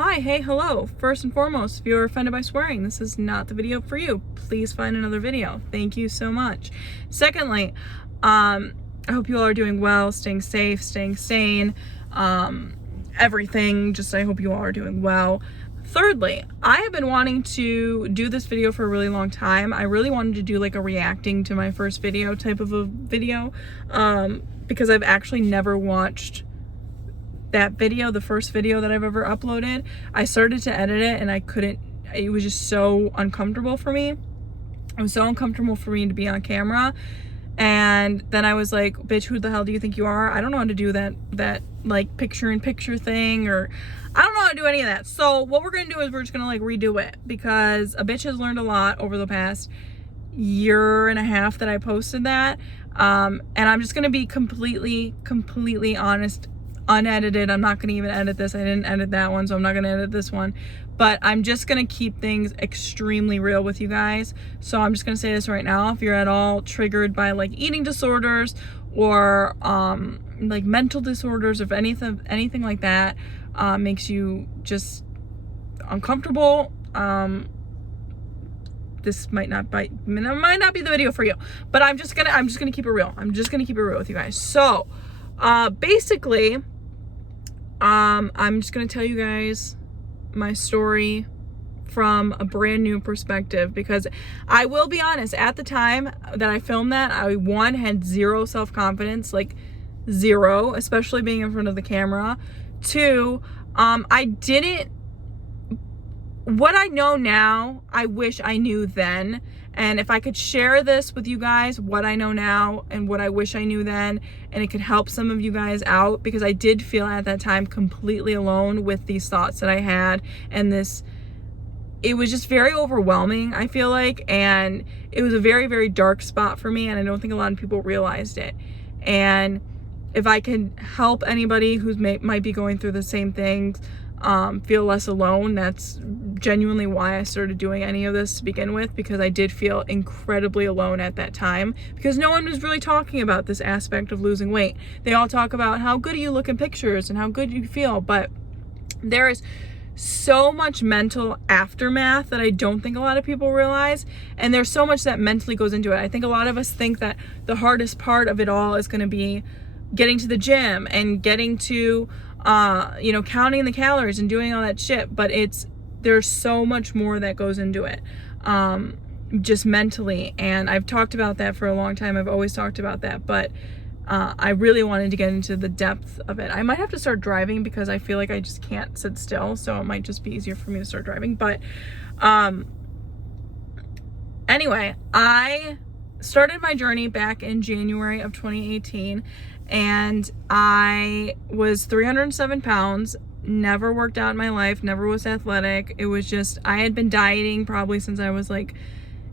Hi, hey, hello. First and foremost, if you're offended by swearing, this is not the video for you. Please find another video. Thank you so much. Secondly, I hope you all are doing well, staying safe, staying sane, everything. Just I hope you all are doing well. Thirdly, I have been wanting to do this video for a really long time. I really wanted to do like a reacting to my first video type of a video, because I've actually never watched that video, the first video that I've ever uploaded. I started to edit it and I couldn't, it was just so uncomfortable for me. It was so uncomfortable for me to be on camera. And then I was like, bitch, who the hell do you think you are? I don't know how to do that like picture-in-picture thing, or I don't know how to do any of that. So what we're gonna do is we're just gonna like redo it, because a bitch has learned a lot over the past year and a half that I posted that. And I'm just gonna be completely honest, unedited. I'm not gonna even edit this. I didn't edit that one, so I'm not gonna edit this one. But I'm just gonna keep things extremely real with you guys. So I'm just gonna say this right now. If you're at all triggered by like eating disorders or like mental disorders, if anything like that makes you just uncomfortable, this might not be the video for you. But I'm just gonna keep it real. I'm just gonna keep it real with you guys. So basically, I'm just gonna tell you guys my story from a brand new perspective, because I will be honest, at the time that I filmed that, I had zero self-confidence, like zero, especially being in front of the camera. Two, what I know now, I wish I knew then. And if I could share this with you guys, what I know now and what I wish I knew then, and it could help some of you guys out, because I did feel at that time completely alone with these thoughts that I had, and it was just very overwhelming, I feel like, and it was a very dark spot for me, and I don't think a lot of people realized it. And if I can help anybody who might be going through the same things, feel less alone, that's genuinely why I started doing any of this to begin with, because I did feel incredibly alone at that time, because no one was really talking about this aspect of losing weight. They all talk about how good you look in pictures and how good you feel, but there is so much mental aftermath that I don't think a lot of people realize, and there's so much that mentally goes into it. I think a lot of us think that the hardest part of it all is going to be getting to the gym and getting to counting the calories and doing all that shit, but there's so much more that goes into it, just mentally. And I've talked about that for a long time. I've always talked about that, but I really wanted to get into the depth of it. I might have to start driving, because I feel like I just can't sit still, so it might just be easier for me to start driving. But anyway, I started my journey back in January of 2018, and I was 307 pounds, never worked out in my life, never was athletic. It was just, I had been dieting probably since I was like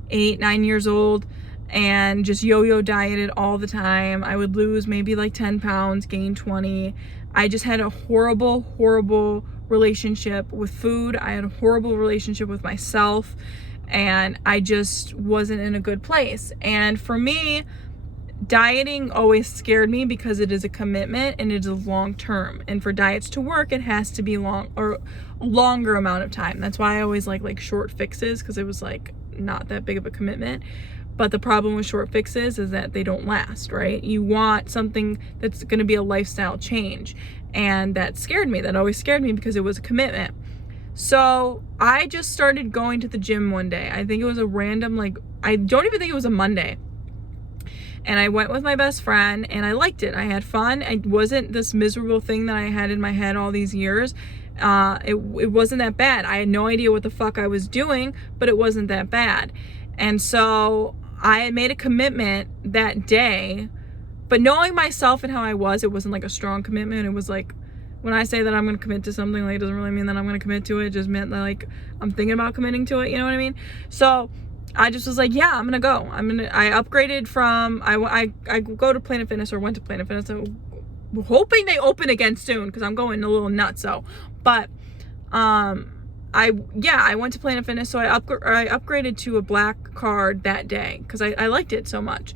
8-9 years old, and just yo-yo dieted all the time. I would lose maybe like 10 pounds, gain 20. I just had a horrible relationship with food. I had a horrible relationship with myself, and I just wasn't in a good place. And for me, dieting always scared me, because it is a commitment and it is long term, and for diets to work, it has to be longer amount of time. That's why I always like short fixes, because it was like not that big of a commitment. But the problem with short fixes is that they don't last, right? You want something that's going to be a lifestyle change, and that scared me. That always scared me, because it was a commitment. So I just started going to the gym one day. I think it was a random, I don't even think it was a Monday. And I went with my best friend, and I liked it. I had fun. It wasn't this miserable thing that I had in my head all these years. It wasn't that bad. I had no idea what the fuck I was doing, but it wasn't that bad. And so I had made a commitment that day, but knowing myself and how I was, it wasn't like a strong commitment. It was like, when I say that I'm going to commit to something, like, it doesn't really mean that I'm going to commit to it. It just meant that, like, I'm thinking about committing to it. You know what I mean? So I just was like, yeah, I'm gonna go. I upgraded from, I go to Planet Fitness, or went to Planet Fitness. I'm hoping they open again soon, because I'm going a little nuts. So, but I went to Planet Fitness. So I upgraded to a black card that day, because I liked it so much.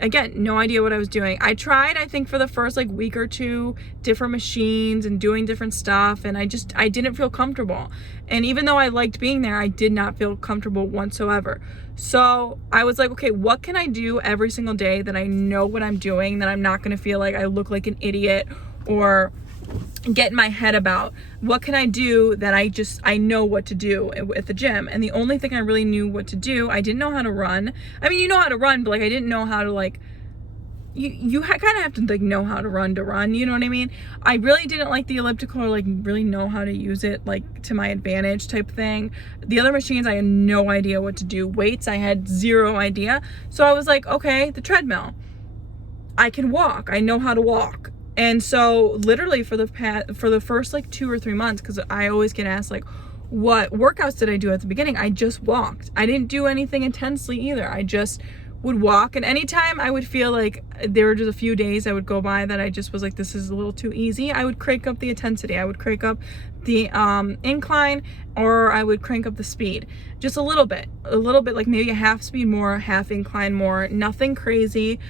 Again, no idea what I was doing. I tried, I think, for the first like week or two, different machines and doing different stuff, and I didn't feel comfortable. And even though I liked being there, I did not feel comfortable whatsoever. So I was like, okay, what can I do every single day that I know what I'm doing, that I'm not gonna feel like I look like an idiot or get in my head about? What can I do that I know what to do at the gym? And the only thing I really knew what to do, I didn't know how to run. I mean, you know how to run, but like I didn't know how to like, kind of have to like know how to run, you know what I mean? I really didn't like the elliptical, or like really know how to use it like to my advantage type thing. The other machines, I had no idea what to do. Weights, I had zero idea. So I was like, okay, the treadmill, I can walk, I know how to walk. And so literally for the first like 2 or 3 months, because I always get asked like, what workouts did I do at the beginning? I just walked. I didn't do anything intensely either. I just would walk. And anytime I would feel like there were just a few days I would go by that I just was like, this is a little too easy, I would crank up the intensity. I would crank up the incline, or I would crank up the speed just a little bit, like maybe a half speed more, half incline more, nothing crazy.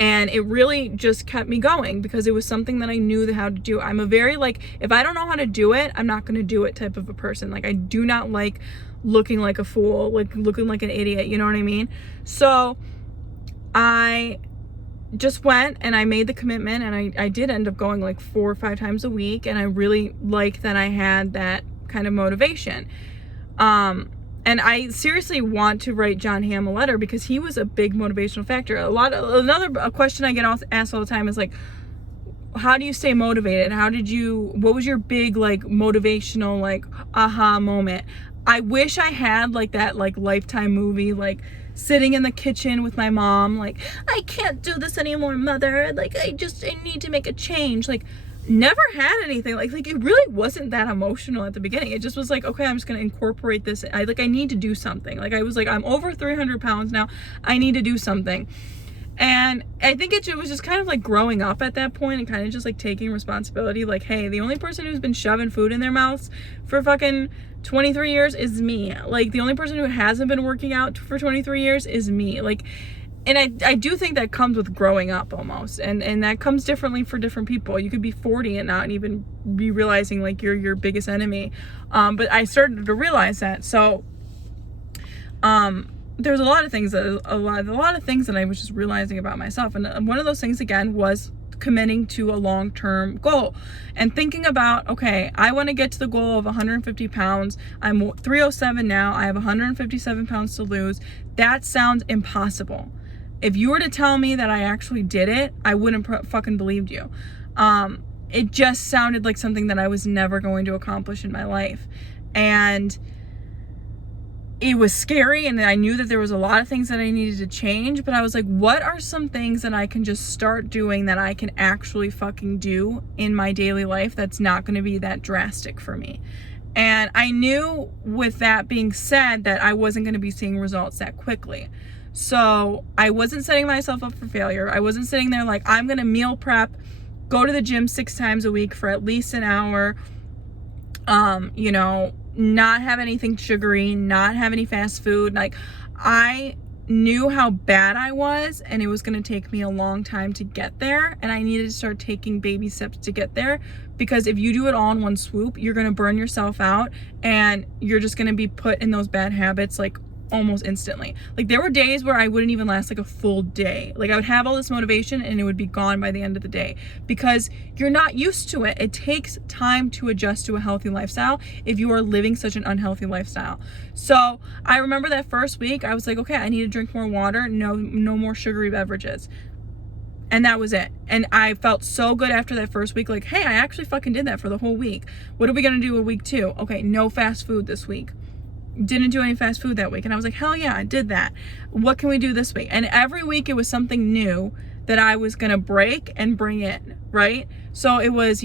And it really just kept me going because it was something that I knew how to do. I'm a very like, if I don't know how to do it, I'm not going to do it type of a person. Like I do not like looking like a fool, like looking like an idiot, you know what I mean? So I just went and I made the commitment, and I did end up going like 4 or 5 times a week, and I really liked that I had that kind of motivation. And I seriously want to write John Hamm a letter because he was a big motivational factor. A question I get asked all the time is like, how do you stay motivated? What was your big like motivational like aha moment? I wish I had like that like Lifetime movie, like sitting in the kitchen with my mom, like, I can't do this anymore, mother. Like, I need to make a change. Like, never had anything like it really wasn't that emotional at the beginning. It just was like, okay, I'm just gonna incorporate this. I need to do something. Like I was like, I'm over 300 pounds now, I need to do something. And I think it was just kind of like growing up at that point and kind of just like taking responsibility. Like, hey, the only person who's been shoving food in their mouths for fucking 23 years is me. Like the only person who hasn't been working out for 23 years is me. Like, and I do think that comes with growing up almost, and that comes differently for different people. You could be 40 and not even be realizing like you're your biggest enemy. But I started to realize that. So there's a lot of things that I was just realizing about myself, and one of those things again was committing to a long-term goal and thinking about, okay, I want to get to the goal of 150 pounds. I'm 307 now. I have 157 pounds to lose. That sounds impossible. If you were to tell me that I actually did it, I wouldn't fucking believed you. It just sounded like something that I was never going to accomplish in my life. And it was scary, and I knew that there was a lot of things that I needed to change, but I was like, what are some things that I can just start doing that I can actually fucking do in my daily life that's not going to be that drastic for me? And I knew with that being said that I wasn't going to be seeing results that quickly. So I wasn't setting myself up for failure. I wasn't sitting there like, I'm going to meal prep, go to the gym 6 times a week for at least an hour, not have anything sugary, not have any fast food. Like, I knew how bad I was, and it was going to take me a long time to get there, and I needed to start taking baby steps to get there, because if you do it all in one swoop, you're going to burn yourself out, and you're just going to be put in those bad habits like almost instantly. Like, there were days where I wouldn't even last like a full day. Like, I would have all this motivation and it would be gone by the end of the day, because you're not used to it. It takes time to adjust to a healthy lifestyle if you are living such an unhealthy lifestyle. So I remember that first week I was like, okay, I need to drink more water, no more sugary beverages. And that was it. And I felt so good after that first week, like, hey, I actually fucking did that for the whole week. What are we gonna do a week 2? Okay, no fast food this week. Didn't do any fast food that week. And I was like, hell yeah, I did that. What can we do this week? And every week it was something new that I was gonna break and bring in, right? So it was,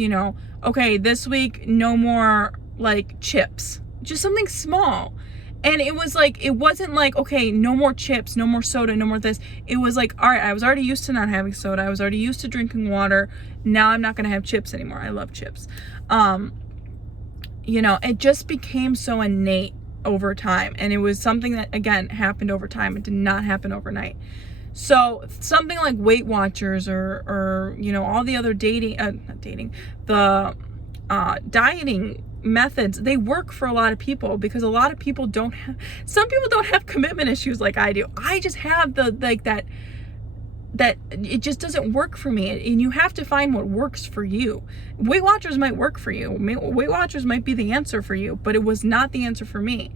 okay, this week, no more like chips, just something small. And it was like, it wasn't like, okay, no more chips, no more soda, no more this. It was like, all right, I was already used to not having soda. I was already used to drinking water. Now I'm not gonna have chips anymore. I love chips. It just became so innate over time. And it was something that, again, happened over time. It did not happen overnight. So something like Weight Watchers or you know, all the other dieting methods, they work for a lot of people because a lot of people some people don't have commitment issues like I do. I just have that it just doesn't work for me, and you have to find what works for you. Weight Watchers might work for you. Weight Watchers might be the answer for you, but it was not the answer for me.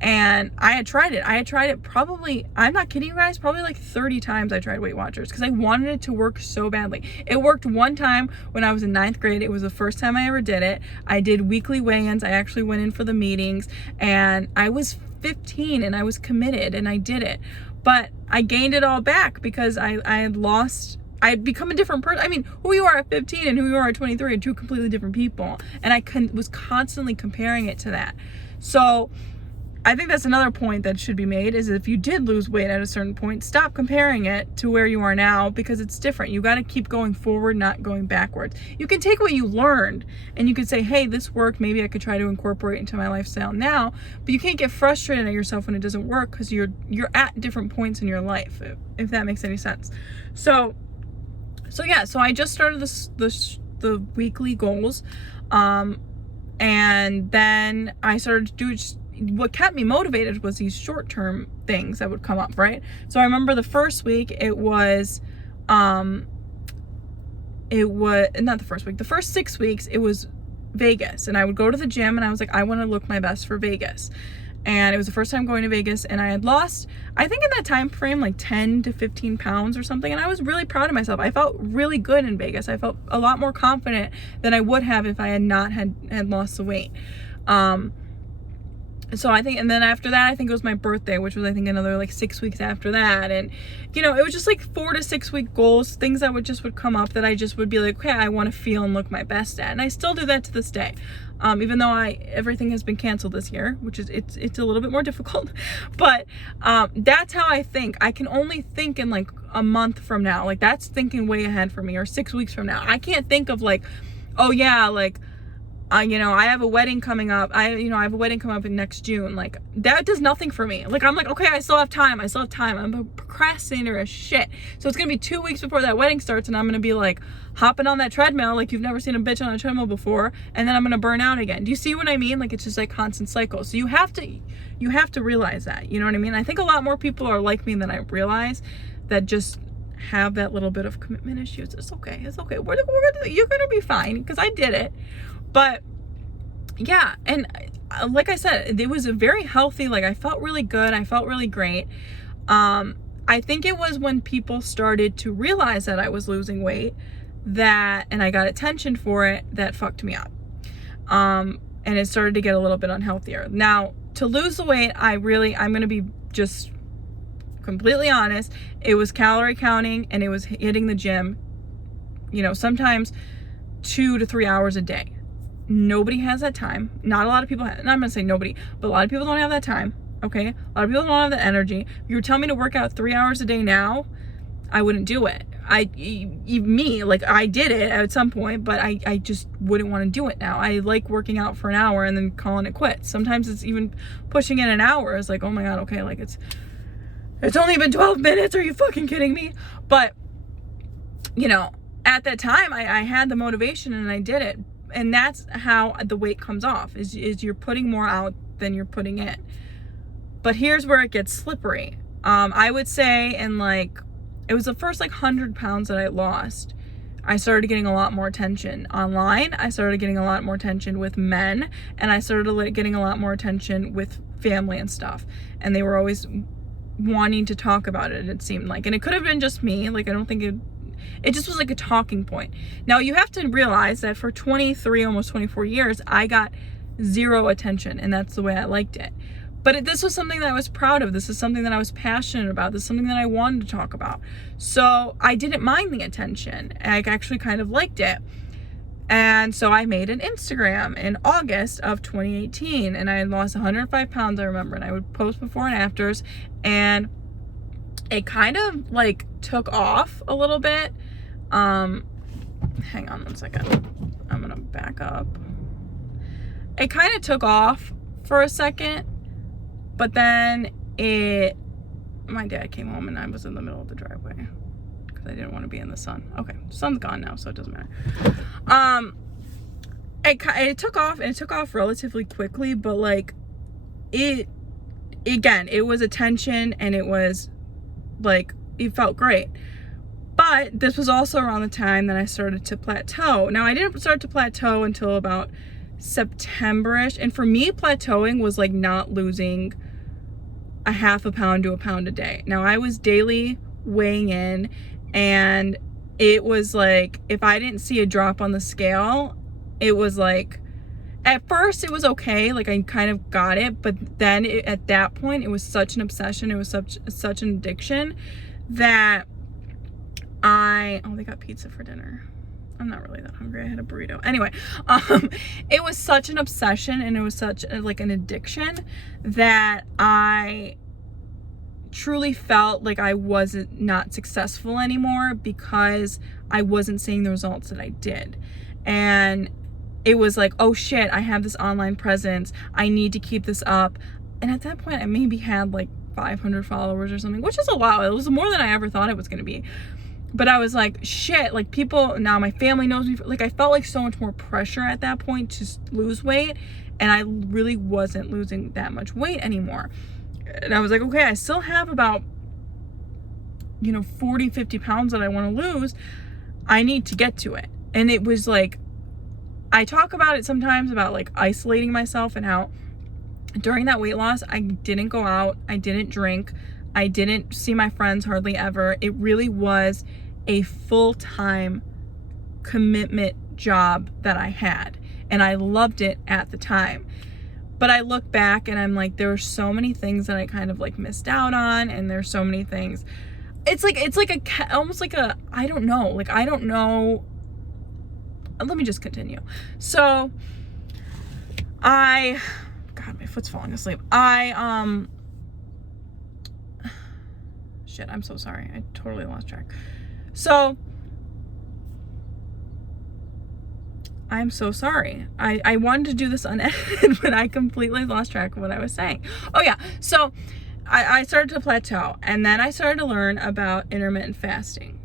And I had tried it probably, I'm not kidding you guys, probably like 30 times I tried Weight Watchers because I wanted it to work so badly. It worked one time when I was in 9th grade. It was the first time I ever did it. I did weekly weigh-ins. I actually went in for the meetings, and I was 15 and I was committed and I did it. But I gained it all back because I'd become a different person. I mean, who you are at 15 and who you are at 23 are two completely different people. And I was constantly comparing it to that. So I think that's another point that should be made, is if you did lose weight at a certain point, stop comparing it to where you are now, because it's different. You got to keep going forward, not going backwards. You can take what you learned and you can say, hey, this worked. Maybe I could try to incorporate it into my lifestyle now. But you can't get frustrated at yourself when it doesn't work, because you're at different points in your life, if that makes any sense. So I just started the weekly goals. And then I started to do what kept me motivated was these short-term things that would come up, right? So I remember the first week the first 6 weeks it was Vegas, and I would go to the gym and I was like, I want to look my best for Vegas. And it was the first time going to Vegas, and I had lost, I think in that time frame, like 10 to 15 pounds or something. And I was really proud of myself. I felt really good in Vegas. I felt a lot more confident than I would have if I had not had lost the weight. So I think, and then after that, I think it was my birthday, which was, I think, another like 6 weeks after that. And, you know, it was just like 4 to 6 week goals, things that would come up that I just would be like, okay, I want to feel and look my best at. And I still do that to this day. Even though everything has been canceled this year, which is, it's a little bit more difficult, but, that's how I think. I can only think in like a month from now. Like, that's thinking way ahead for me, or 6 weeks from now. I can't think of like, oh yeah, like, you know, I have a wedding coming up. I have a wedding coming up in next June. Like, that does nothing for me. Like, I'm like, okay, I still have time. I'm a procrastinator as shit. So it's going to be 2 weeks before that wedding starts, and I'm going to be like hopping on that treadmill like you've never seen a bitch on a treadmill before, and then I'm going to burn out again. Do you see what I mean? Like, it's just like constant cycle. So you have to realize that. You know what I mean? I think a lot more people are like me than I realize, that just have that little bit of commitment issues. It's okay. You're going to be fine, because I did it. But yeah, and like I said, it was a very healthy, like, I felt really good. I felt really great. I think it was when people started to realize that I was losing weight, and I got attention for it, that fucked me up. And it started to get a little bit unhealthier. Now, to lose the weight, I'm going to be just completely honest. It was calorie counting, and it was hitting the gym, you know, sometimes 2 to 3 hours a day. Nobody has that time. Not a lot of people have, and I'm gonna say nobody, but a lot of people don't have that time. Okay, a lot of people don't have the energy. If you were telling me to work out 3 hours a day now, I wouldn't do it. I did it at some point, but I just wouldn't want to do it now. I like working out for an hour and then calling it quits. Sometimes it's even pushing in an hour. It's like, oh my god, okay, like it's only been 12 minutes. Are you fucking kidding me? But, you know, at that time, I had the motivation and I did it. And that's how the weight comes off, is you're putting more out than you're putting in. But here's where it gets slippery. I would say it was the first 100 pounds that I lost. I started getting a lot more attention online. I started getting a lot more attention with men, and I started getting a lot more attention with family and stuff. And they were always wanting to talk about it seemed like. And it could have been just me. Like, I don't think it just was like a talking point. Now, you have to realize that for 23, almost 24 years, I got zero attention, and that's the way I liked it. But this was something that I was proud of. This is something that I was passionate about. This is something that I wanted to talk about. So I didn't mind the attention. I actually kind of liked it. And so I made an Instagram in August of 2018, and I had lost 105 pounds, I remember, and I would post before and afters, and it kind of took off a little bit. Hang on one second. I'm gonna back up. It kind of took off for a second. But then my dad came home and I was in the middle of the driveway because I didn't want to be in the sun. Okay, the sun's gone now, so it doesn't matter. It took off, and it took off relatively quickly, but like it was attention, and it was like, it felt great. But this was also around the time that I started to plateau. Now, I didn't start to plateau until about September-ish. And for me, plateauing was like not losing a half a pound to a pound a day. Now, I was daily weighing in, and it was like, if I didn't see a drop on the scale, it was like, at first it was okay. Like, I kind of got it. But then at that point, it was such an obsession. It was such an addiction that they got pizza for dinner. I'm not really that hungry. I had a burrito. Anyway, it was such an obsession, and it was such like an addiction that I truly felt like I wasn't not successful anymore because I wasn't seeing the results that I did. And it was like, oh shit, I have this online presence. I need to keep this up. And at that point, I maybe had like 500 followers or something, which is a lot. It was more than I ever thought it was going to be. But I was like, shit, like people, now my family knows me. Like, I felt like so much more pressure at that point to lose weight. And I really wasn't losing that much weight anymore. And I was like, okay, I still have about, 40, 50 pounds that I want to lose. I need to get to it. And it was like, I talk about it sometimes about like isolating myself, and how during that weight loss, I didn't go out. I didn't drink. I didn't see my friends hardly ever. It really was a full-time commitment job that I had, and I loved it at the time. But I look back and I'm like, there were so many things that I kind of like missed out on, and there's so many things. It's like almost like I don't know. Let me just continue. So God, my foot's falling asleep. Shit, I'm so sorry. I totally lost track. So, I'm so sorry. I wanted to do this unedited, but I completely lost track of what I was saying. Oh yeah, so I started to plateau, and then I started to learn about intermittent fasting.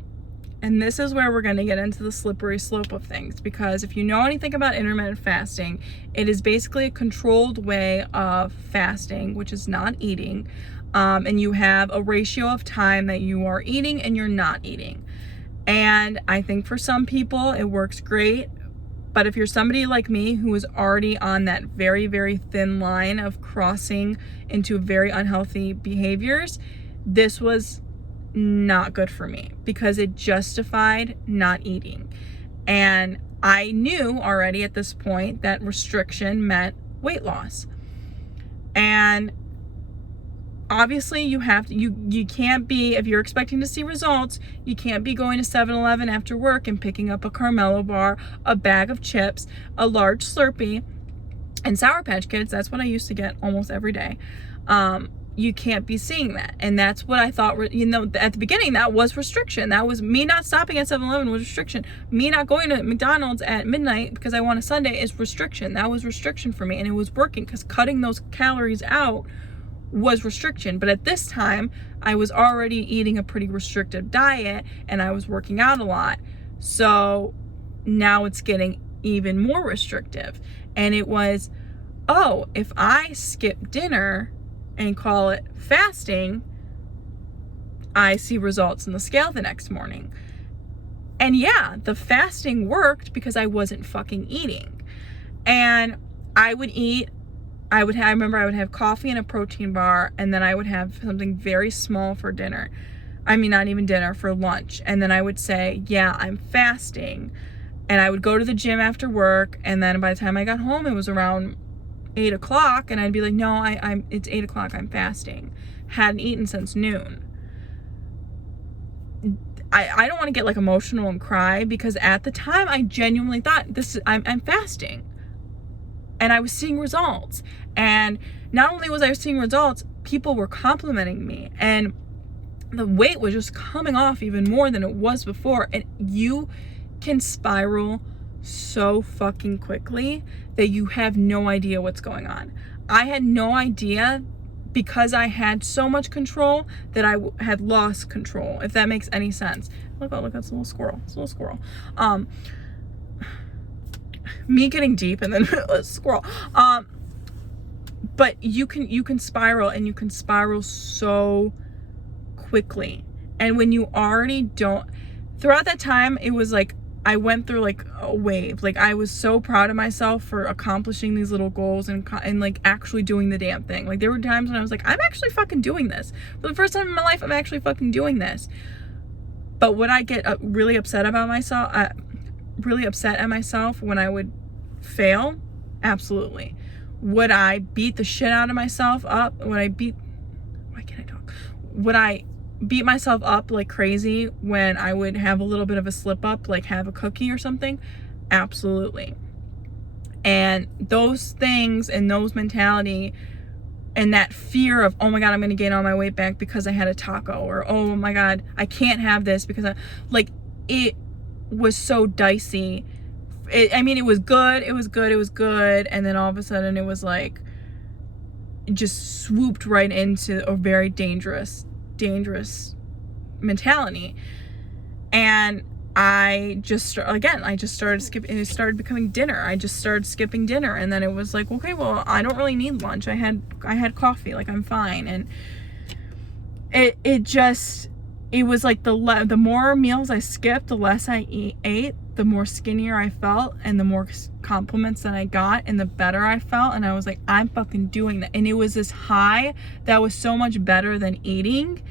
And this is where we're going to get into the slippery slope of things, because if you know anything about intermittent fasting, it is basically a controlled way of fasting, which is not eating. And you have a ratio of time that you are eating and you're not eating. And I think for some people it works great. But if you're somebody like me who is already on that very, very thin line of crossing into very unhealthy behaviors, this was not good for me because it justified not eating. And I knew already at this point that restriction meant weight loss. And obviously you can't be, if you're expecting to see results, you can't be going to 7-Eleven after work and picking up a Carmelo bar, a bag of chips, a large Slurpee, and Sour Patch Kids. That's what I used to get almost every day. You can't be seeing that. And that's what I thought, at the beginning, that was restriction. That was me not stopping at 7-Eleven was restriction. Me not going to McDonald's at midnight because I want a sundae is restriction. That was restriction for me. And it was working because cutting those calories out was restriction. But at this time, I was already eating a pretty restrictive diet and I was working out a lot. So now it's getting even more restrictive. And it was, oh, if I skip dinner and call it fasting, I see results in the scale the next morning. And yeah, the fasting worked because I wasn't fucking eating. And I would eat, I remember I would have coffee and a protein bar, and then I would have something very small for dinner. I mean, not even dinner, for lunch. And then I would say, yeah, I'm fasting. And I would go to the gym after work, and then by the time I got home, it was around 8 o'clock, and I'd be like, no, it's 8 o'clock, I'm fasting. Hadn't eaten since noon. I don't want to get like emotional and cry, because at the time I genuinely thought I'm fasting, and I was seeing results. And not only was I seeing results, people were complimenting me, and the weight was just coming off even more than it was before. And you can spiral so fucking quickly that you have no idea what's going on. I had no idea because I had so much control that I had lost control, if that makes any sense. Look, oh, look, that's a little squirrel. It's a little squirrel. Me getting deep and then a squirrel. But you can spiral, and you can spiral so quickly. And when you already don't, throughout that time, it was like I went through like a wave. Like I was so proud of myself for accomplishing these little goals and like actually doing the damn thing. Like there were times when I was like, I'm actually fucking doing this. For the first time in my life, I'm actually fucking doing this. But would I get really upset about myself? Really upset at myself when I would fail? Absolutely. Would I beat the shit out of myself up? Why can't I talk? Would I beat myself up like crazy when I would have a little bit of a slip up, like have a cookie or something? Absolutely. And those things and those mentality and that fear of, oh my God, I'm going to gain all my weight back because I had a taco, or oh my God, I can't have this because it was so dicey. It was good. And then all of a sudden it was like, it just swooped right into a very dangerous mentality. And I just started skipping, and it started becoming dinner. I just started skipping dinner, and then it was like, okay, well, I don't really need lunch. I had coffee, like I'm fine. And it was like the more meals I skipped, the less I ate, the more skinnier I felt, and the more compliments that I got, and the better I felt. And I was like, I'm fucking doing that. And it was this high that was so much better than eating,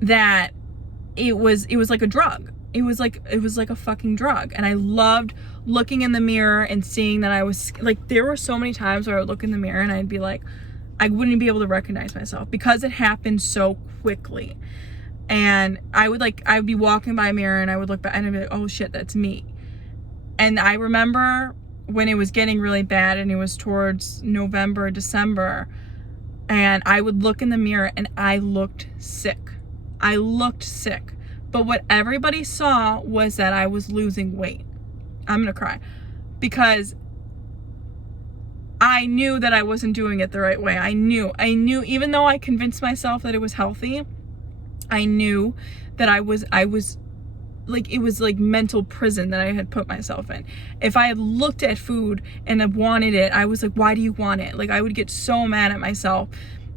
that it was like a drug. It was like a fucking drug. And I loved looking in the mirror and seeing that I was like, there were so many times where I would look in the mirror and I'd be like, I wouldn't be able to recognize myself because it happened so quickly. And I would be walking by a mirror and I would look back and I'd be like, oh shit, that's me. And I remember when it was getting really bad and it was towards November, December, and I would look in the mirror and I looked sick. But what everybody saw was that I was losing weight. I'm gonna cry because I knew that I wasn't doing it the right way. I knew, even though I convinced myself that it was healthy, I knew that I was like, it was like mental prison that I had put myself in. If I had looked at food and I wanted it, I was like, why do you want it? Like I would get so mad at myself.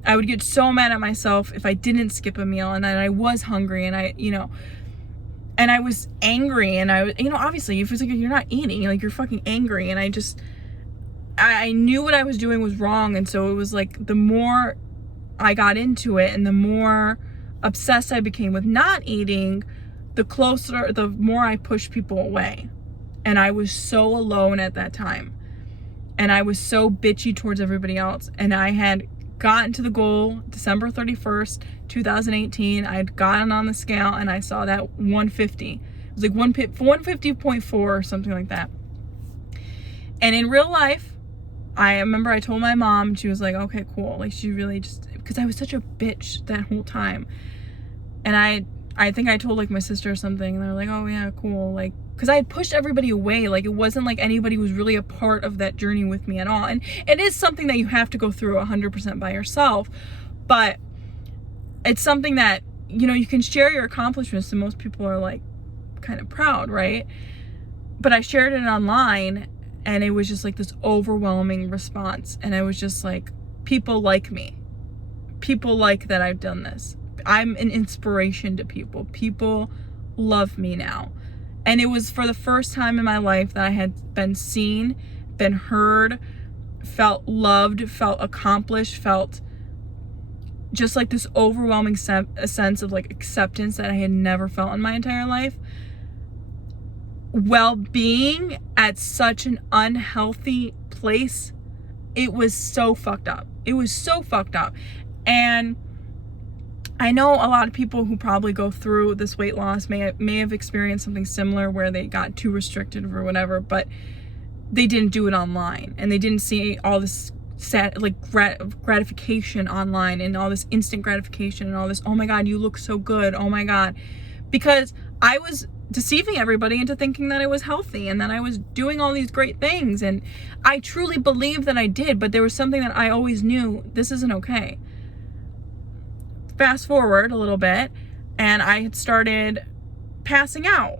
If I didn't skip a meal and then I was hungry and and I was angry, and I was, obviously if it's like, you're not eating, like you're fucking angry. And I knew what I was doing was wrong. And so it was like, the more I got into it and the more obsessed I became with not eating, the more I pushed people away. And I was so alone at that time. And I was so bitchy towards everybody else. And I had gotten to the goal December 31st, 2018. I had gotten on the scale and I saw that 150. It was like 150.4 or something like that. And in real life, I remember I told my mom, and she was like, okay, cool. Like she really because I was such a bitch that whole time. And I think I told like my sister or something, and they're like, oh yeah, cool. Like, because I had pushed everybody away. Like it wasn't like anybody was really a part of that journey with me at all. And it is something that you have to go through 100% by yourself, but it's something that, you can share your accomplishments and most people are like kind of proud, right? But I shared it online and it was just like this overwhelming response. And I was just like, people like me. People like that I've done this. I'm an inspiration to people. People love me now. And it was for the first time in my life that I had been seen, been heard, felt loved, felt accomplished, felt just like this overwhelming sense of like acceptance that I had never felt in my entire life. Well-being at such an unhealthy place, it was so fucked up. And I know a lot of people who probably go through this weight loss may have experienced something similar where they got too restricted or whatever, but they didn't do it online and they didn't see all this gratification online and all this instant gratification and all this, oh my God, you look so good, oh my God. Because I was deceiving everybody into thinking that I was healthy and that I was doing all these great things. And I truly believed that I did, but there was something that I always knew, this isn't okay. Fast forward a little bit, and I had started passing out.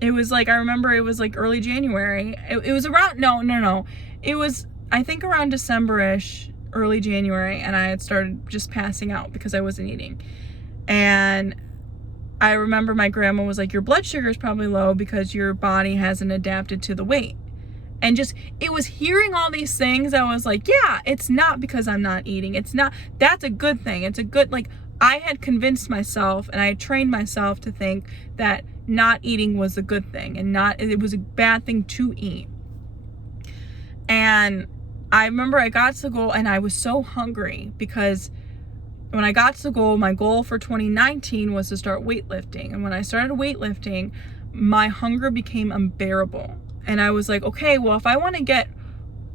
It was like, I remember it was like early January. It was around, no. It was, I think around December-ish, early January, and I had started just passing out because I wasn't eating. And I remember my grandma was like, your blood sugar is probably low because your body hasn't adapted to the weight. And just, it was hearing all these things. I was like, yeah, it's not because I'm not eating. It's not, that's a good thing. It's a good, like, I had convinced myself and I had trained myself to think that not eating was a good thing and not, it was a bad thing to eat. And I remember I got to the goal and I was so hungry because when I got to the goal, my goal for 2019 was to start weightlifting. And when I started weightlifting, my hunger became unbearable. And I was like, okay, well, if I want to get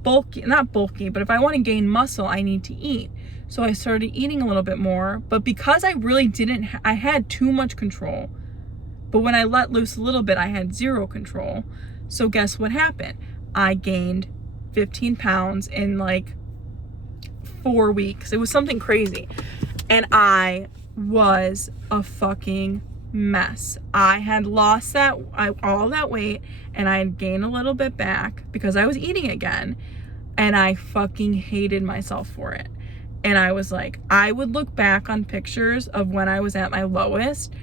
bulky, not bulky, but if I want to gain muscle, I need to eat. So I started eating a little bit more. But because I really didn't, I had too much control. But when I let loose a little bit, I had zero control. So guess what happened? I gained 15 pounds in like 4 weeks. It was something crazy. And I was a fucking mess. I had lost all that weight and I had gained a little bit back because I was eating again. And I fucking hated myself for it. And I was like, I would look back on pictures of when I was at my lowest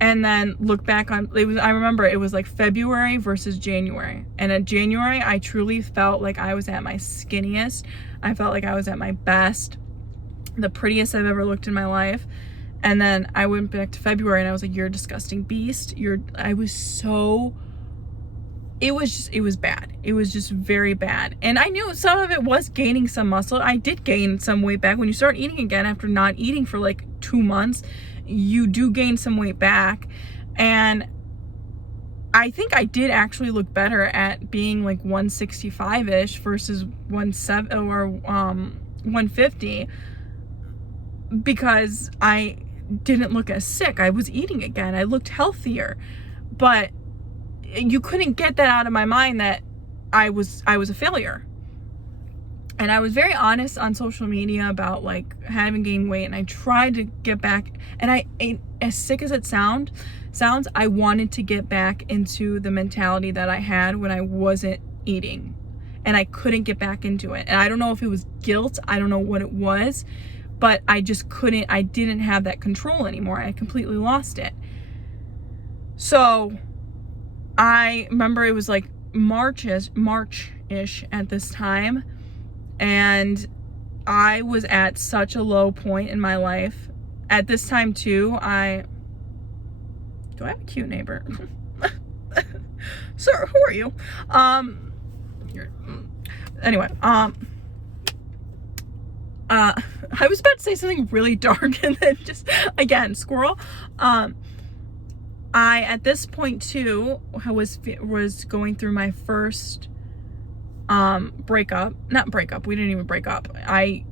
and then look back on, I remember it was like February versus January. And in January, I truly felt like I was at my skinniest. I felt like I was at my best, the prettiest I've ever looked in my life. And then I went back to February and I was like, you're a disgusting beast. It was bad. It was just very bad. And I knew some of it was gaining some muscle. I did gain some weight back. When you start eating again after not eating for like 2 months, you do gain some weight back. And I think I did actually look better at being like 165-ish versus 150 because I didn't look as sick. I was eating again. I looked healthier. But you couldn't get that out of my mind that I was a failure. And I was very honest on social media about like having gained weight, and I tried to get back, and I, as sick as it sounds, I wanted to get back into the mentality that I had when I wasn't eating, and I couldn't get back into it. And I don't know if it was guilt, I don't know what it was, but I just couldn't, I didn't have that control anymore. I completely lost it. So I remember it was like March-ish at this time. And I was at such a low point in my life. At this time too, do I have a cute neighbor? Sir, who are you? Anyway, I was about to say something really dark and then just, again, squirrel. I, at this point too, was going through my first not breakup, we didn't even break up. I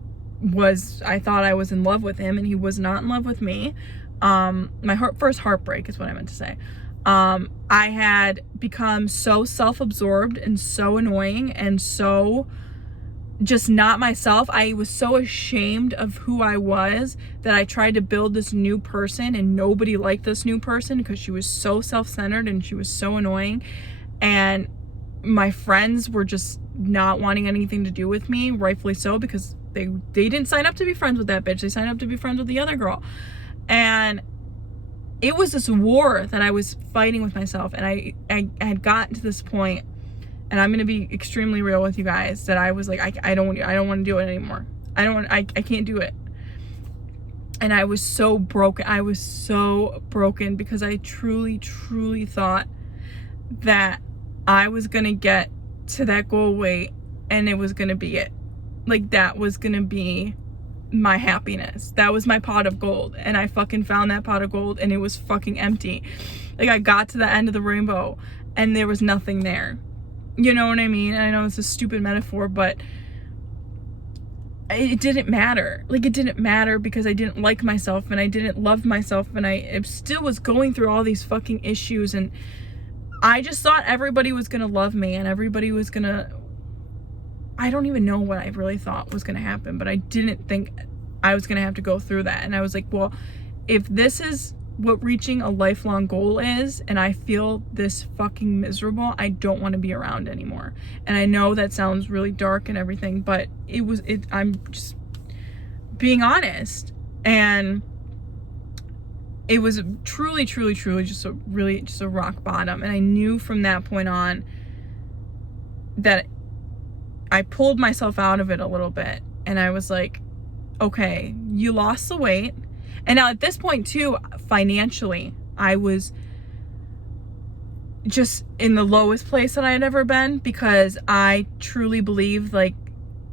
thought I was in love with him and he was not in love with me. My first heartbreak is what I meant to say. I had become so self-absorbed and so annoying and so just not myself. I was so ashamed of who I was that I tried to build this new person, and nobody liked this new person because she was so self-centered and she was so annoying. And my friends were just not wanting anything to do with me, rightfully so, because they didn't sign up to be friends with that bitch. They signed up to be friends with the other girl. And it was this war that I was fighting with myself. And I had gotten to this point, and I'm going to be extremely real with you guys, that I was like, I don't want to do it anymore. I can't do it. And I was so broken. I was so broken because I truly, truly thought that I was going to get to that goal weight and it was going to be it. Like, that was going to be my happiness. That was my pot of gold. And I fucking found that pot of gold and it was fucking empty. Like, I got to the end of the rainbow and there was nothing there. You know what I mean? I know it's a stupid metaphor, but it didn't matter. Like, it didn't matter because I didn't like myself and I didn't love myself, and I still was going through all these fucking issues, and I just thought everybody was gonna love me and everybody was gonna, I don't even know what I really thought was gonna happen, but I didn't think I was gonna have to go through that. And I was like, well, if this is what reaching a lifelong goal is, and I feel this fucking miserable, I don't want to be around anymore. And I know that sounds really dark and everything, but I'm just being honest. And it was truly just a rock bottom. And I knew from that point on that I pulled myself out of it a little bit, and I was like, okay, you lost the weight. And now at this point too, financially, I was just in the lowest place that I had ever been, because I truly believed like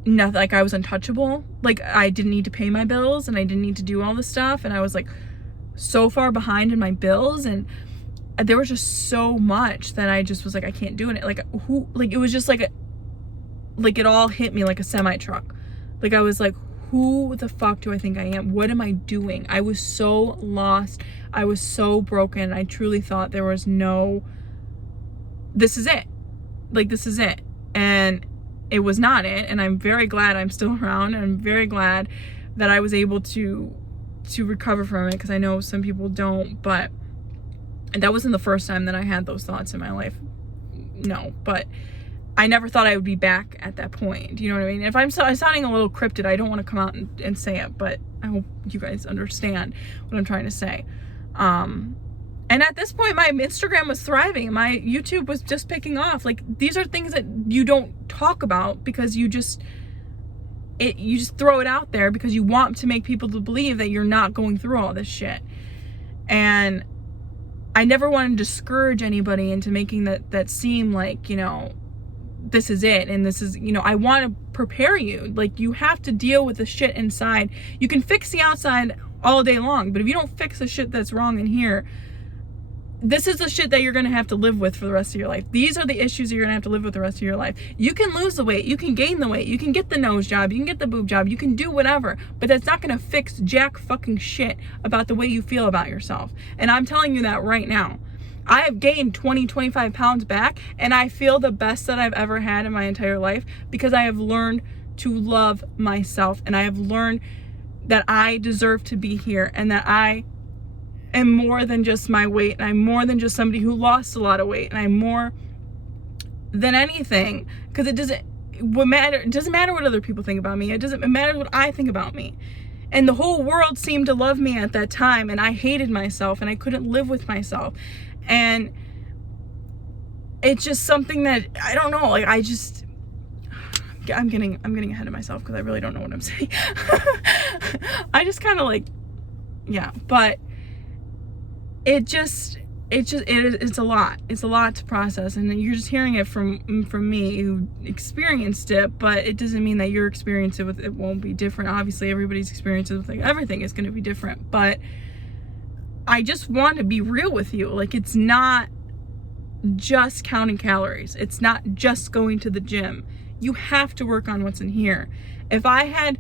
nothing, like I was untouchable. Like, I didn't need to pay my bills and I didn't need to do all this stuff. And I was like so far behind in my bills, and there was just so much that I just was like, I can't do it. Like, it was just like it all hit me like a semi truck. Like, I was like, who the fuck do I think I am? What am I doing? I was so lost. I was so broken. I truly thought there was no, this is it. Like, this is it. And it was not it. And I'm very glad I'm still around. And I'm very glad that I was able to recover from it, because I know some people don't. But that wasn't the first time that I had those thoughts in my life. No, but I never thought I would be back at that point. You know what I mean? If I'm sounding a little cryptid, I don't want to come out and say it, but I hope you guys understand what I'm trying to say. And at this point, my Instagram was thriving. My YouTube was just picking off. Like, these are things that you don't talk about because you just throw it out there because you want to make people to believe that you're not going through all this shit. And I never wanted to discourage anybody into making that seem like, you know, this is it, and this is, you know, I want to prepare you. Like, you have to deal with the shit inside. You can fix the outside all day long, but if you don't fix the shit that's wrong in here, this is the shit that you're gonna have to live with for the rest of your life. These are the issues that you're gonna have to live with the rest of your life. You can lose the weight, you can gain the weight, you can get the nose job, you can get the boob job, you can do whatever, but that's not gonna fix jack fucking shit about the way you feel about yourself. And I'm telling you that right now. I have gained 25 pounds back, and I feel the best that I've ever had in my entire life, because I have learned to love myself, and I have learned that I deserve to be here, and that I am more than just my weight, and I'm more than just somebody who lost a lot of weight, and I'm more than anything, because it doesn't matter what other people think about me. It matters what I think about me. And the whole world seemed to love me at that time, and I hated myself, and I couldn't live with myself. And it's just something that, I don't know, like, I'm getting ahead of myself because I really don't know what I'm saying. I just kind of like, yeah, but it's a lot. It's a lot to process, and you're just hearing it from me who experienced it, but it doesn't mean that your experience with it won't be different. Obviously, everybody's experience with like everything is going to be different, but I just want to be real with you. Like, it's not just counting calories. It's not just going to the gym. You have to work on what's in here. If I had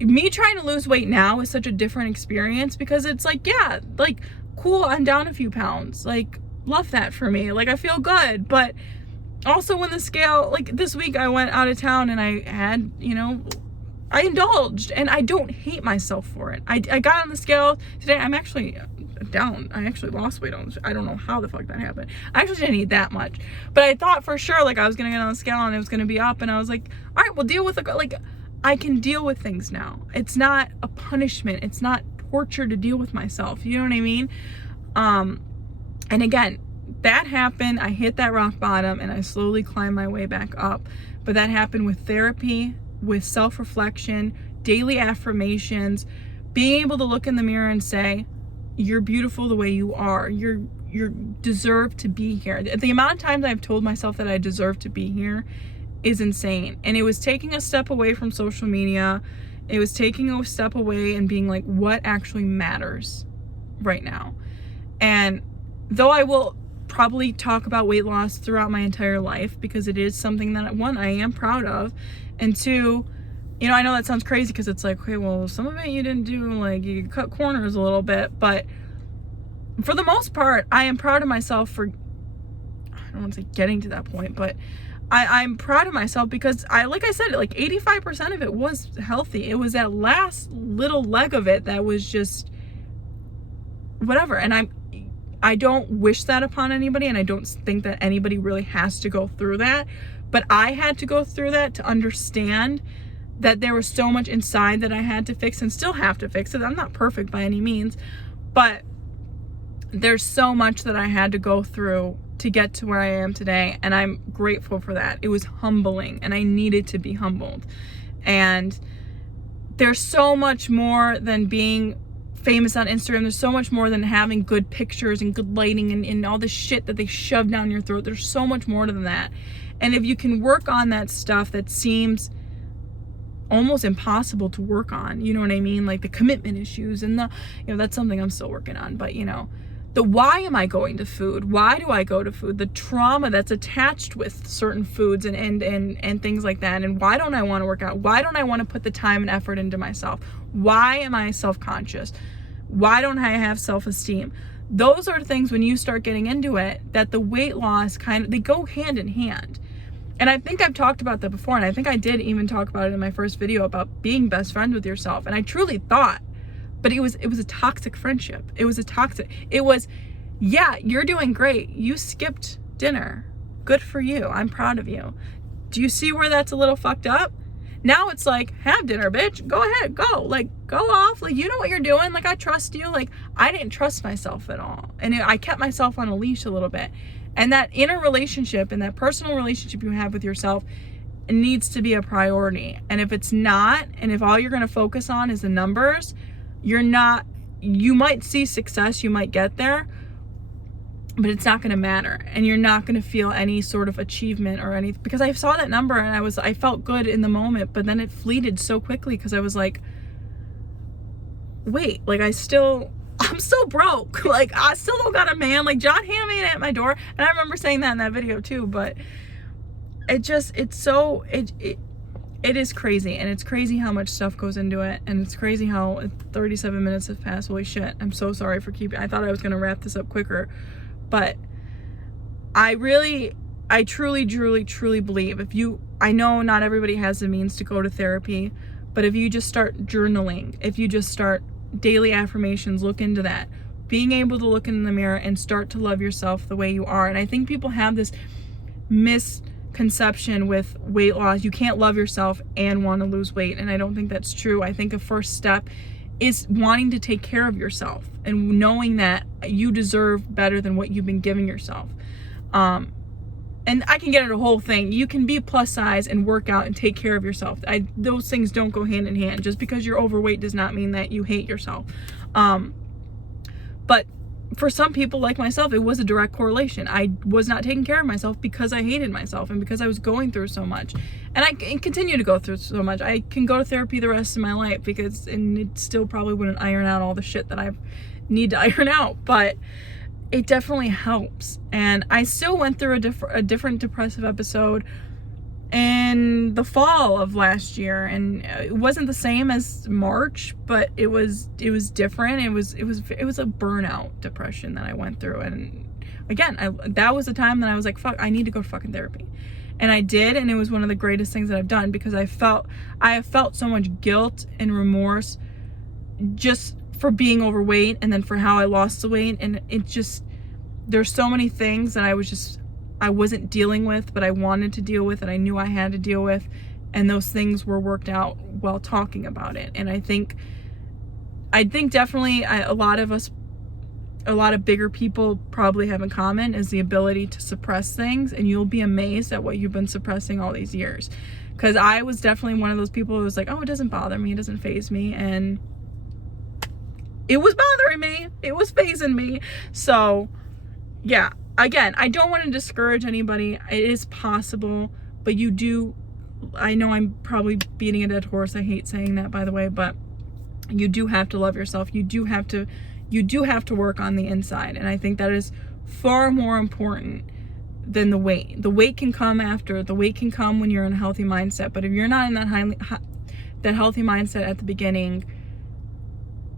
me trying to lose weight now is such a different experience, because it's like, yeah, like, cool, I'm down a few pounds. Like, love that for me. Like, I feel good. But also when the scale, like this week I went out of town and I had, you know, I indulged, and I don't hate myself for it. I got on the scale today. I'm actually down. I actually lost weight. I don't know how the fuck that happened. I actually didn't eat that much, but I thought for sure like I was gonna get on the scale and it was gonna be up, and I was like, all right, we'll deal with it. Like, I can deal with things now. It's not a punishment. It's not torture to deal with myself. You know what I mean? And again, that happened. I hit that rock bottom and I slowly climbed my way back up. But that happened with therapy, with self-reflection, daily affirmations, being able to look in the mirror and say, you're beautiful the way you are. You deserve to be here. The amount of times I've told myself that I deserve to be here is insane. And it was taking a step away from social media. It was taking a step away and being like, what actually matters right now? And though I will probably talk about weight loss throughout my entire life, because it is something that, one, I am proud of, and two, you know, I know that sounds crazy because it's like, okay, well, some of it you didn't do, like you cut corners a little bit, but for the most part, I am proud of myself for, I don't want to say getting to that point, but I'm proud of myself because like I said, like 85% of it was healthy. It was that last little leg of it that was just whatever. And I don't wish that upon anybody, and I don't think that anybody really has to go through that. But I had to go through that to understand that there was so much inside that I had to fix and still have to fix it. I'm not perfect by any means, but there's so much that I had to go through to get to where I am today, and I'm grateful for that. It was humbling, and I needed to be humbled. And there's so much more than being famous on Instagram. There's so much more than having good pictures and good lighting and all the shit that they shove down your throat. There's so much more than that. And if you can work on that stuff that seems almost impossible to work on, you know what I mean? Like the commitment issues and that's something I'm still working on, but the why am I going to food? Why do I go to food? The trauma that's attached with certain foods and things like that. And why don't I want to work out? Why don't I want to put the time and effort into myself? Why am I self-conscious? Why don't I have self-esteem? Those are things when you start getting into it, that the weight loss they go hand in hand. And I think I've talked about that before. And I think I did even talk about it in my first video about being best friends with yourself. And I truly thought, but it was a toxic friendship. It was, yeah, you're doing great. You skipped dinner. Good for you. I'm proud of you. Do you see where that's a little fucked up? Now it's like, have dinner, bitch. Go ahead, go. Like, go off. Like, you know what you're doing. Like, I trust you. Like, I didn't trust myself at all. And I kept myself on a leash a little bit. And that inner relationship and that personal relationship you have with yourself needs to be a priority. And if it's not, and if all you're going to focus on is the numbers, you might see success, you might get there, but it's not going to matter. And you're not going to feel any sort of achievement or anything, because I saw that number and I felt good in the moment, but then it fleeted so quickly because I was like, wait, like I'm still broke. Like I still don't got a man. Like John Hamm ain't at my door. And I remember saying that in that video too, but it is crazy, and it's crazy how much stuff goes into it, and it's crazy how 37 minutes have passed. Holy shit. I'm so sorry for I thought I was going to wrap this up quicker, but I truly believe I know not everybody has the means to go to therapy, but if you just start journaling, if you just start daily affirmations, look into that, being able to look in the mirror and start to love yourself the way you are. And I think people have this misconception with weight loss. You can't love yourself and want to lose weight, and I don't think that's true. I think a first step is wanting to take care of yourself and knowing that you deserve better than what you've been giving yourself. And I can get into a whole thing. You can be plus size and work out and take care of yourself. Those things don't go hand in hand. Just because you're overweight does not mean that you hate yourself. But for some people like myself, it was a direct correlation. I was not taking care of myself because I hated myself and because I was going through so much. And I continue to go through so much. I can go to therapy the rest of my life and it still probably wouldn't iron out all the shit that I need to iron out. But it definitely helps. And I still went through a different depressive episode in the fall of last year, and it wasn't the same as March, but it was different. It was a burnout depression that I went through. And again, that was the time that I was like, fuck, I need to go to fucking therapy. And I did, and it was one of the greatest things that I've done, because I have felt so much guilt and remorse just for being overweight, and then for how I lost the weight. And it just, there's so many things that I wasn't dealing with, but I wanted to deal with, and I knew I had to deal with, and those things were worked out while talking about it. And I think definitely a lot of bigger people probably have in common is the ability to suppress things, and you'll be amazed at what you've been suppressing all these years. Because I was definitely one of those people who was like, oh, it doesn't bother me, it doesn't faze me, and it was bothering me, it was fazing me. So yeah, again, I don't want to discourage anybody. It is possible, but I know I'm probably beating a dead horse. I hate saying that, by the way, but you do have to love yourself. You do have to work on the inside. And I think that is far more important than the weight. The weight can come after. The weight can come when you're in a healthy mindset. But if you're not in that that healthy mindset at the beginning,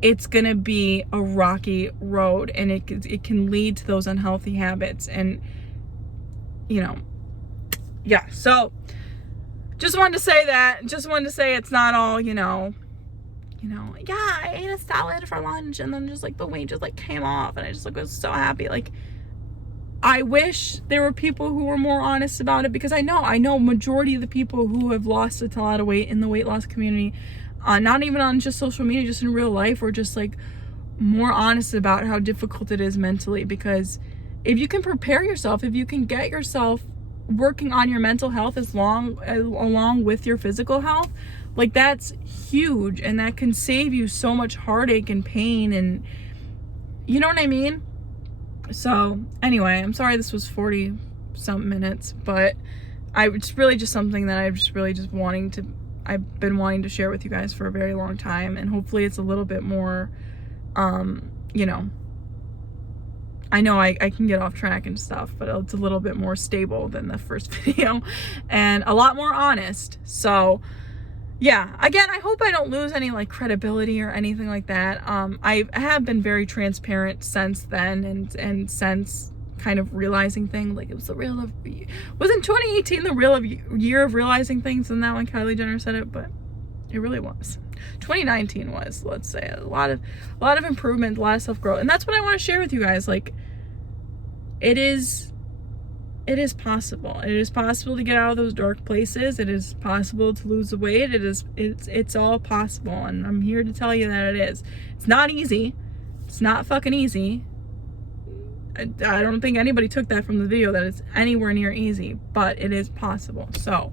it's gonna be a rocky road, and it can lead to those unhealthy habits. And you know, yeah, so just wanted to say that. Just wanted to say it's not all, yeah, I ate a salad for lunch and then just like the weight just like came off and I just like was so happy. Like, I wish there were people who were more honest about it, because I know majority of the people who have lost a lot of weight in the weight loss community, not even on just social media, just in real life, or just like more honest about how difficult it is mentally. Because if you can prepare yourself, if you can get yourself working on your mental health along with your physical health, like that's huge, and that can save you so much heartache and pain, and you know what I mean? So anyway, I'm sorry this was 40 some minutes, but it's really just something that I've been wanting to share with you guys for a very long time, and hopefully it's a little bit more, I know I can get off track and stuff, but it's a little bit more stable than the first video and a lot more honest. So yeah, again, I hope I don't lose any like credibility or anything like that. I have been very transparent since then, and since kind of realizing things. Like, it was wasn't 2018 the year of realizing things? And that when Kylie Jenner said it, but it really was. 2019 was, let's say, a lot of improvement, a lot of self-growth. And that's what I want to share with you guys. Like, it is possible. It is possible to get out of those dark places. It is possible to lose the weight. It's all possible. And I'm here to tell you that it is. It's not easy. It's not fucking easy. I don't think anybody took that from the video, that it's anywhere near easy, but it is possible. So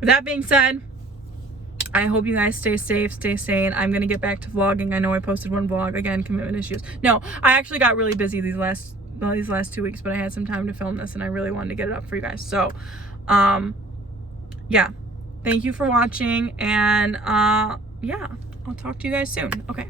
with that being said, I hope you guys stay safe, stay sane. I'm going to get back to vlogging. I know I posted one vlog. Again, commitment issues. No, I actually got really busy these last 2 weeks, but I had some time to film this and I really wanted to get it up for you guys. So, yeah, thank you for watching, and yeah, I'll talk to you guys soon. Okay.